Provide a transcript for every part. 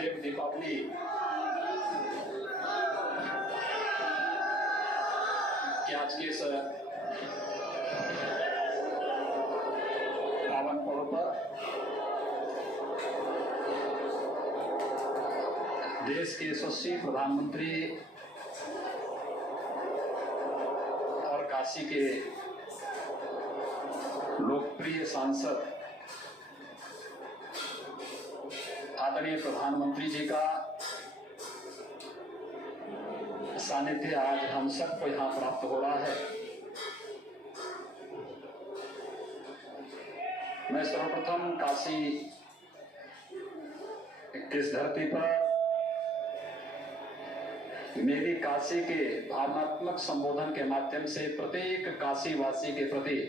देव दीपावली के आज के इस पावन पर्व पर देश के यशस्वी प्रधानमंत्री और काशी के लोकप्रिय सांसद आदरणीय प्रधानमंत्री जी का सानिध्य आज हम सबको यहाँ प्राप्त हो रहा है। मैं सर्वप्रथम काशी इस धरती पर मेरी काशी के भावनात्मक संबोधन के माध्यम से प्रत्येक काशी वासी के प्रति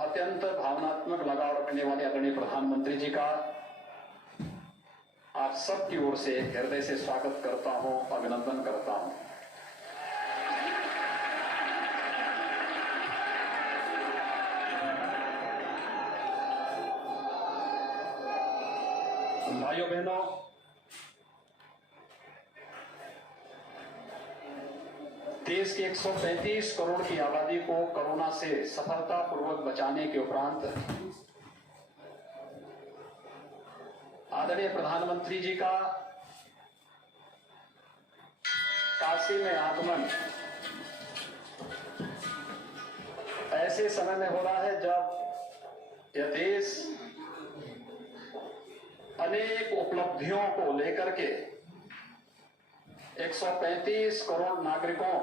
अत्यंत भावनात्मक लगाव रखने वाले आदरणीय प्रधानमंत्री जी का आप सबकी ओर से हृदय से स्वागत करता हूं, अभिनंदन करता हूं। भाइयों बहनों, देश के 135 करोड़ की आबादी को कोरोना से सफलतापूर्वक बचाने के उपरांत आदरणीय प्रधानमंत्री जी का काशी में आगमन ऐसे समय में हो रहा है जब यह देश अनेक उपलब्धियों को लेकर के 135 करोड़ नागरिकों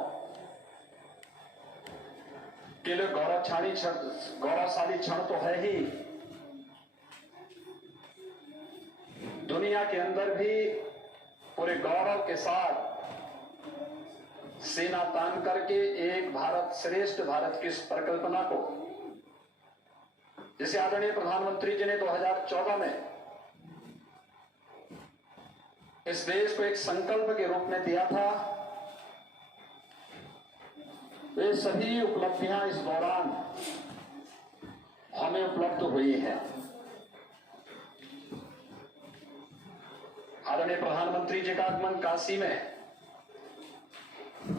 के लिए गौरवशाली क्षण तो है ही, दुनिया के अंदर भी पूरे गौरव के साथ सीना तान करके एक भारत श्रेष्ठ भारत की इस परिकल्पना को, जिसे आदरणीय प्रधानमंत्री जी ने 2014 में इस देश को एक संकल्प के रूप में दिया था, वे सभी उपलब्धियां इस दौरान हमें उपलब्ध हुई हैं। आदरणीय प्रधानमंत्री जी का आगमन काशी में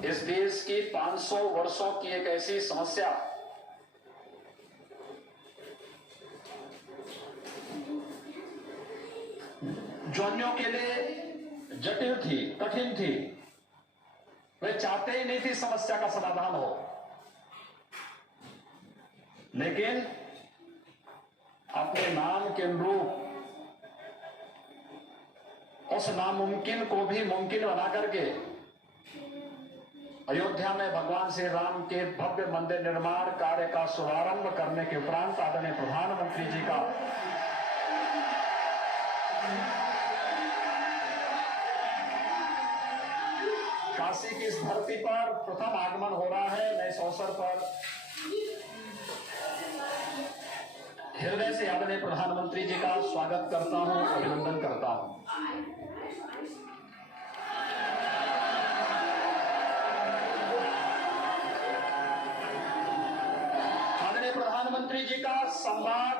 इस देश की 500 वर्षों की एक ऐसी समस्या जो अन्यों के लिए जटिल थी, कठिन थी, वे चाहते ही नहीं थी समस्या का समाधान हो, लेकिन अपने नाम के अनुरूप उस नामुमकिन को भी मुमकिन बना करके अयोध्या में भगवान श्री राम के भव्य मंदिर निर्माण कार्य का शुभारंभ करने के उपरांत आदरणीय प्रधानमंत्री जी का काशी की इस धरती पर प्रथम आगमन हो रहा है। मैं इस अवसर पर हृदय से आदरणीय प्रधानमंत्री जी का स्वागत करता हूं, अभिनंदन करता हूं। आदरणीय प्रधानमंत्री जी का संवाद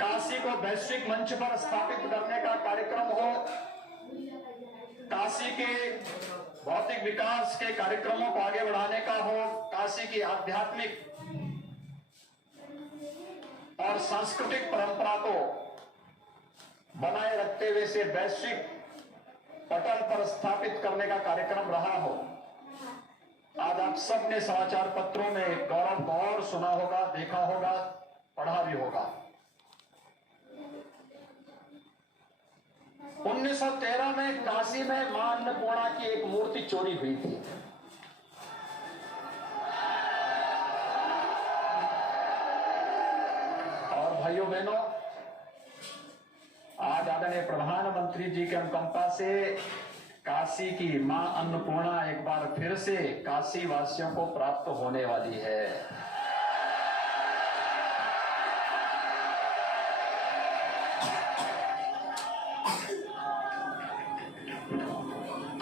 काशी को वैश्विक मंच पर स्थापित करने का कार्यक्रम हो, काशी के भौतिक विकास के कार्यक्रमों को आगे बढ़ाने का हो, काशी की आध्यात्मिक और सांस्कृतिक परंपरा को बनाए रखते हुए से वैश्विक पटल पर स्थापित करने का कार्यक्रम रहा हो। आज आप सबने समाचार पत्रों में गौरव को और सुना होगा, देखा होगा, पढ़ा भी होगा। 1913 में काशी में मां अन्नपूर्णा की एक मूर्ति चोरी हुई थी। और भाइयों बहनों, आज आदरणीय प्रधानमंत्री जी के अनुकंपा से काशी की मां अन्नपूर्णा एक बार फिर से काशी वासियों को प्राप्त होने वाली है।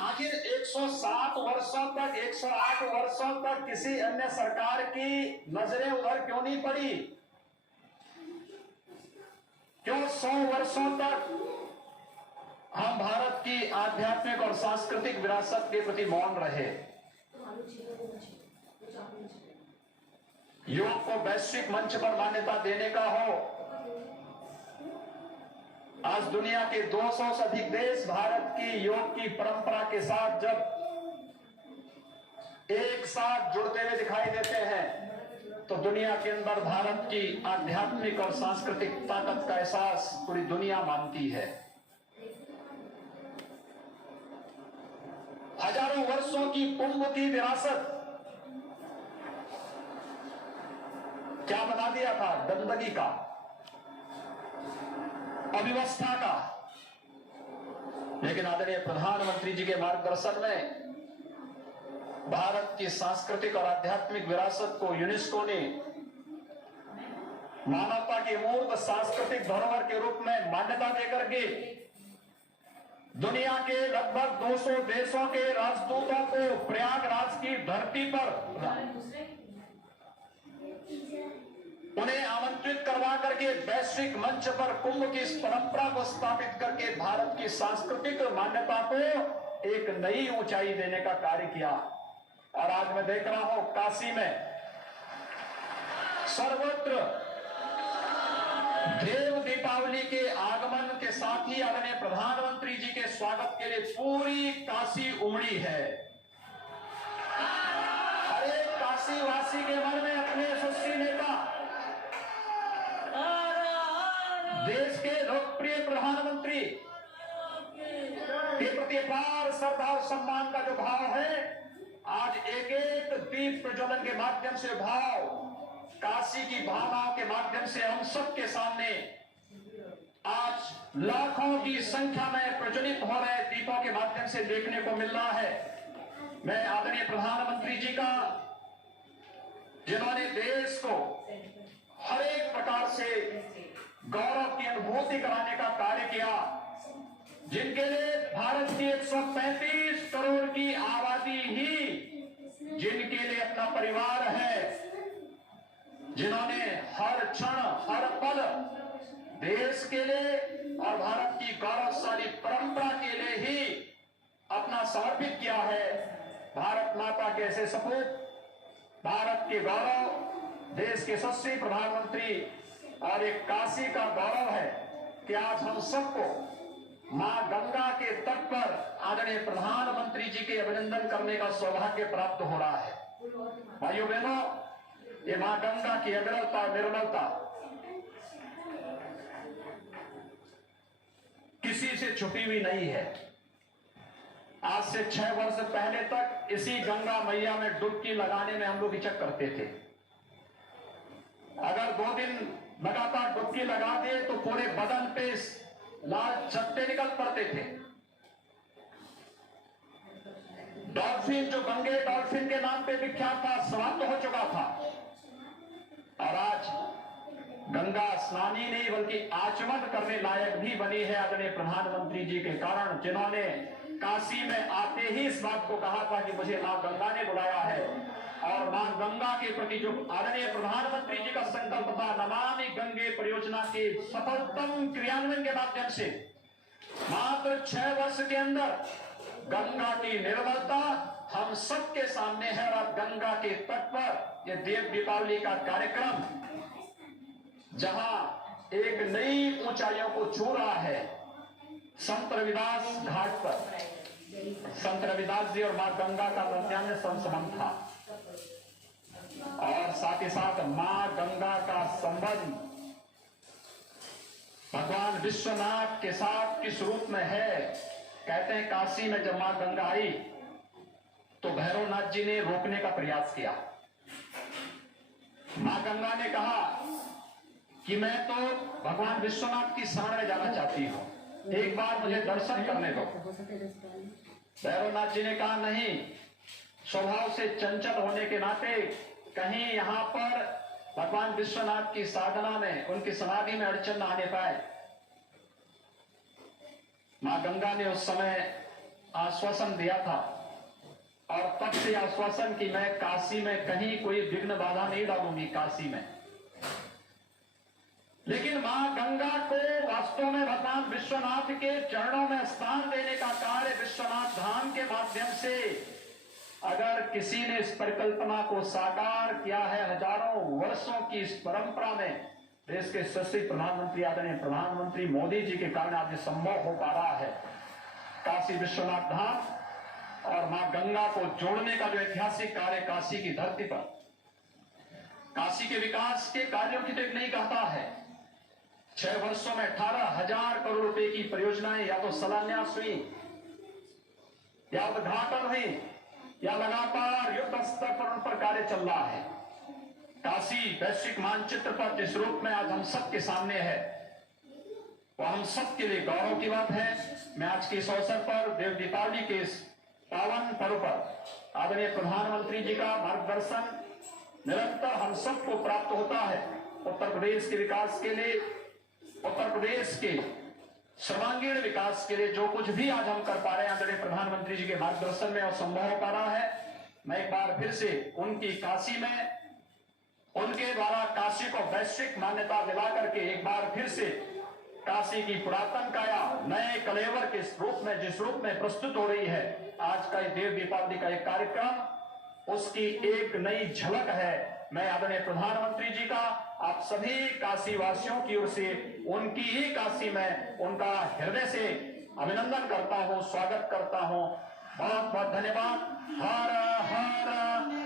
आखिर 107 वर्षों तक, 108 वर्षों तक किसी अन्य सरकार की नजरें उधर क्यों नहीं पड़ी? क्यों 100 वर्षों तक हम भारत की आध्यात्मिक और सांस्कृतिक विरासत के प्रति मौन रहे? योग को वैश्विक मंच पर मान्यता देने का हो, आज दुनिया के 200 से अधिक देश भारत की योग की परंपरा के साथ जब एक साथ जुड़ते हुए दिखाई देते हैं, तो दुनिया के अंदर भारत की आध्यात्मिक और सांस्कृतिक ताकत का एहसास पूरी दुनिया मानती है। हजारों वर्षों की कुंभ की विरासत क्या बना दिया था? गंदगी का, अव्यवस्था का। लेकिन आदरणीय प्रधानमंत्री जी के मार्गदर्शन में भारत की सांस्कृतिक और आध्यात्मिक विरासत को यूनेस्को ने मानवता की मूर्त सांस्कृतिक धरोहर के रूप में मान्यता देकर के दुनिया के लगभग 200 देशों के राजदूतों को प्रयागराज की धरती पर उन्हें आमंत्रित करवा करके वैश्विक मंच पर कुंभ की इस परंपरा को स्थापित करके भारत की सांस्कृतिक मान्यता को एक नई ऊंचाई देने का कार्य किया। और आज मैं देख रहा हूं काशी में सर्वत्र देव दीपावली के आगमन के साथ ही आदरणीय प्रधानमंत्री जी के स्वागत के लिए पूरी काशी उमड़ी है। हर एक काशी वासी के मन में अपने यशस्वी नेता, देश के लोकप्रिय प्रधानमंत्री के प्रति अपार श्रद्धा और सम्मान का जो भाव है, आज एक एक दीप प्रज्वलन के माध्यम से भाव काशी की भावनाओं के माध्यम से हम सबके सामने आज लाखों की संख्या में प्रज्वलित हो रहे दीपों के माध्यम से देखने को मिल रहा है। मैं आदरणीय प्रधानमंत्री जी का, जिन्होंने देश को हर एक प्रकार से गौरव की अनुभूति कराने का कार्य किया, जिनके लिए भारत की 135 करोड़ की आबादी ही जिनके लिए अपना परिवार है, जिन्होंने हर क्षण हर पल देश के लिए और भारत की गौरवशाली परंपरा के लिए ही अपना समर्पित किया है। भारत माता के ऐसे सपूत, भारत के गौरव, देश के यशस्वी प्रधानमंत्री और एक काशी का गौरव है कि आज हम सबको मां गंगा के तट पर आदरणीय प्रधानमंत्री जी के अभिनंदन करने का सौभाग्य प्राप्त हो रहा है। भाइयों बहनों, ये मां गंगा की अग्रता निर्मलता किसी से छुपी हुई नहीं है। आज से 6 वर्ष पहले तक इसी गंगा मैया में डुबकी लगाने में हम लोग हिचक करते थे। अगर 2 दिन लगातार डुबकी लगा दिए तो पूरे बदन पे लाल चट्टे निकल पड़ते थे। डॉल्फिन, जो गंगे डॉल्फिन के नाम पे विख्यात था, समाप्त हो चुका था। और आज गंगा स्नान ही नहीं बल्कि आचमन करने लायक भी बनी है आदरणीय प्रधानमंत्री जी के कारण, जिन्होंने काशी में आते ही इस बात को कहा था कि मुझे मां गंगा ने बुलाया है। और मां गंगा के प्रति जो आदरणीय प्रधानमंत्री जी का संकल्प था, नमामि गंगे परियोजना के सफलतम क्रियान्वयन के माध्यम से मात्र 6 वर्ष के अंदर गंगा की निर्मलता हम सबके सामने है। और गंगा के तट पर यह देव दीपावली का कार्यक्रम जहां एक नई ऊंचाइयों को छू रहा है, संत रविदास घाट पर संत रविदास जी और मां गंगा का प्रत्याम्य संबंध था, और साथ ही साथ मां गंगा का संबंध भगवान विश्वनाथ के साथ किस रूप में है। कहते हैं काशी में जब मां गंगा आई तो भैरवनाथ जी ने रोकने का प्रयास किया। मां गंगा ने कहा कि मैं तो भगवान विश्वनाथ की शरण में जाना चाहती हूं, एक बार मुझे दर्शन करने दो। भैरवनाथ जी ने कहा नहीं, स्वभाव से चंचल होने के नाते कहीं यहां पर भगवान विश्वनाथ की साधना में, उनकी समाधि में अड़चन न आने पाए। मां गंगा ने उस समय आश्वासन दिया था, और तब से आश्वासन कि मैं काशी में कहीं कोई विघ्न बाधा नहीं डालूंगी। काशी में लेकिन मां गंगा को वास्तव में भगवान विश्वनाथ के चरणों में स्थान देने का कार्य विश्वनाथ धाम के माध्यम से अगर किसी ने इस परिकल्पना को साकार किया है, हजारों वर्षों की इस परंपरा में देश के यशस्वी प्रधानमंत्री आदरणीय प्रधानमंत्री मोदी जी के कारण आज ये संभव हो पा रहा है। काशी विश्वनाथ धाम और मां गंगा को जोड़ने का जो ऐतिहासिक कार्य काशी की धरती पर, काशी के विकास के कार्यों की तो एक नई गाथा है। 6 वर्षों में 18,000 करोड़ रुपए की परियोजनाएं या तो शिलान्यास हुई, या उद्घाटन हुई, या लगातार युद्ध स्तर पर उन पर कार्य चल रहा है। काशी वैश्विक मानचित्र पर जिस रूप में आज हम सबके सामने है, वह हम सबके लिए गौरव की बात है। मैं आज के इस अवसर पर देव दीपावली के इस पावन पर्व पर आदरणीय प्रधानमंत्री जी का मार्गदर्शन निरंतर हम सबको प्राप्त होता है। उत्तर प्रदेश के विकास के लिए, उत्तर प्रदेश के सर्वांगीण विकास के लिए जो कुछ भी आज हम कर पा रहे हैं आदरणीय प्रधानमंत्री जी के मार्गदर्शन में और संभव हो पा रहा है। मैं एक बार फिर से उनकी काशी में, उनके द्वारा काशी को वैश्विक मान्यता दिला करके एक बार फिर से काशी की पुरातन काया नए कलेवर के रूप में, जिस रूप में प्रस्तुत हो रही है, आज का देव दीपावली का एक कार्यक्रम उसकी एक नई झलक है। मैं आदरणीय प्रधानमंत्री जी का आप सभी काशी वासियों की ओर से उनकी ही काशी में उनका हृदय से अभिनंदन करता हूं, स्वागत करता हूं। बहुत बहुत धन्यवाद। हर हर